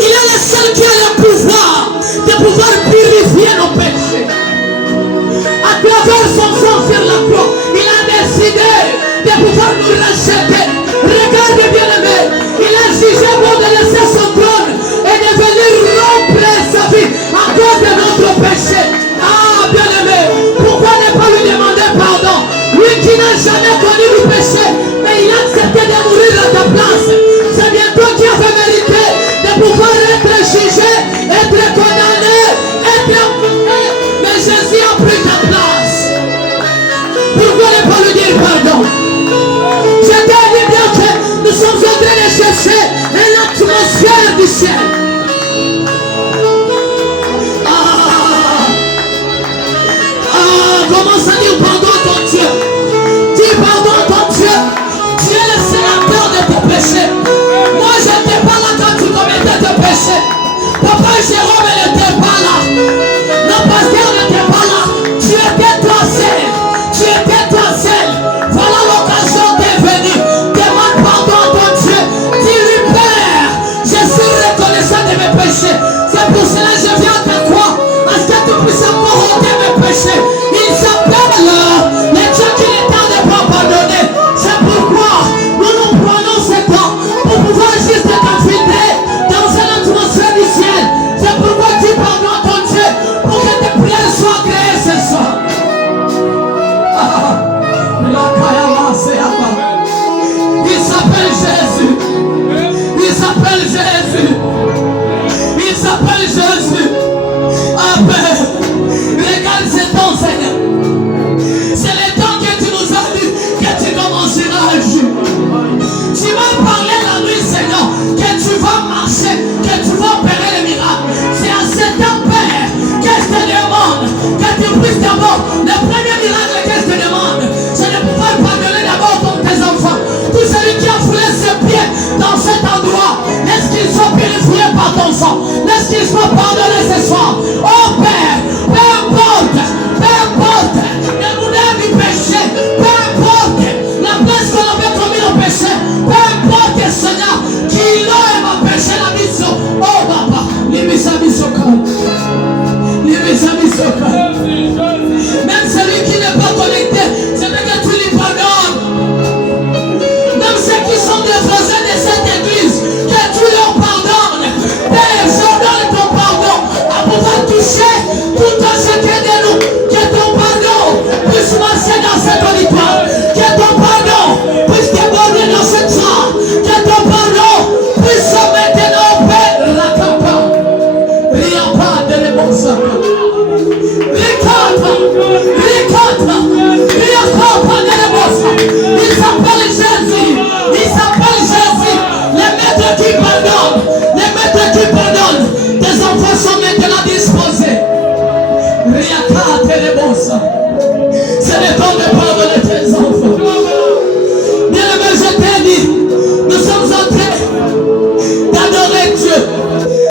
Il est le seul qui a le pouvoir de pouvoir purifier nos péchés. À travers son sang sur la croix, il a décidé de pouvoir nous racheter. Regarde bien aimé, il a jugé bon de laisser son trône et de venir rompre sa vie à cause de notre péché. Ah bien aimé, pourquoi ne pas lui demander pardon? Lui qui n'a jamais connu le péché, mais il a accepté de mourir à ta place. C'est bien toi qui as mérité de pouvoir être jugé, être condamné, être enfermé. Mais Jésus a pris ta place. Pourquoi ne pas lui dire pardon? Je t'ai dit bien que nous sommes en train de chercher l'atmosphère du ciel. Commence à dire pardon à ton Dieu. Dis pardon à ton Dieu. Tu es le sénateur de tes péchés. Moi je n'étais pas là quand tu commettais tes péchés. Papa Jérôme n'était pas là. Nos pasteurs n'étaient pas là. Tu étais toi seul. Tu étais toi seul. Voilà l'occasion de venir. Demande pardon à ton Dieu. Dis-lui Père, je suis reconnaissant de mes péchés. C'est pour cela que je viens à ta croix. Parce que tu puisses encore ôter mes péchés. Il s'appelle le Dieu qui n'est pas de pas pardonner. C'est pourquoi nous nous prenons ce temps pour pouvoir juste t'infiltrer dans une atmosphère du ciel. C'est pourquoi tu pardonnes ton Dieu pour que tes prières soient créées ce soir. Il s'appelle Jésus. Il s'appelle Jésus. Il s'appelle Jésus. Amen. Regarde cet temps, Seigneur. C'est le temps que tu nous as dit que tu commenceras à jouer. Tu m'as parlé la nuit, Seigneur, que tu vas marcher, que tu vas opérer les miracles. C'est à cet temps, Père, que je te demande que tu puisses d'abord. Le premier miracle que je te demande, c'est de pouvoir pardonner d'abord tes enfants. Tout celui qui a foulé ses pieds dans cet endroit, laisse qu'ils soient purifiés par ton sang. Laisse qu'ils soient pardonnés ce soir. Oh Père, peu importe le modèle du péché, peu importe la place qu'on avait commis au péché, peu importe Seigneur, qui l'a ma péché la mission. Oh papa, l'imisa mission. Même celui qui n'est pas connecté, c'est que tu lui pardonnes. Même ceux qui sont défraisés de cette église, que tu leur pardonnes. Père, j'ordonne ton pardon à pouvoir toucher tout un chacun de nous. Que ton pardon puisse marcher dans cet auditoire. Que ton pardon puisse déborder dans cette salle. Que ton pardon puisse maintenant opérer la capa. Rien pas de l'ébonsaka. Il s'appelle Jésus. Il s'appelle Jésus. Les maîtres qui pardonnent. Les maîtres qui pardonnent. Tes enfants sont maintenant disposés. Rien pas de l'ébonsaka.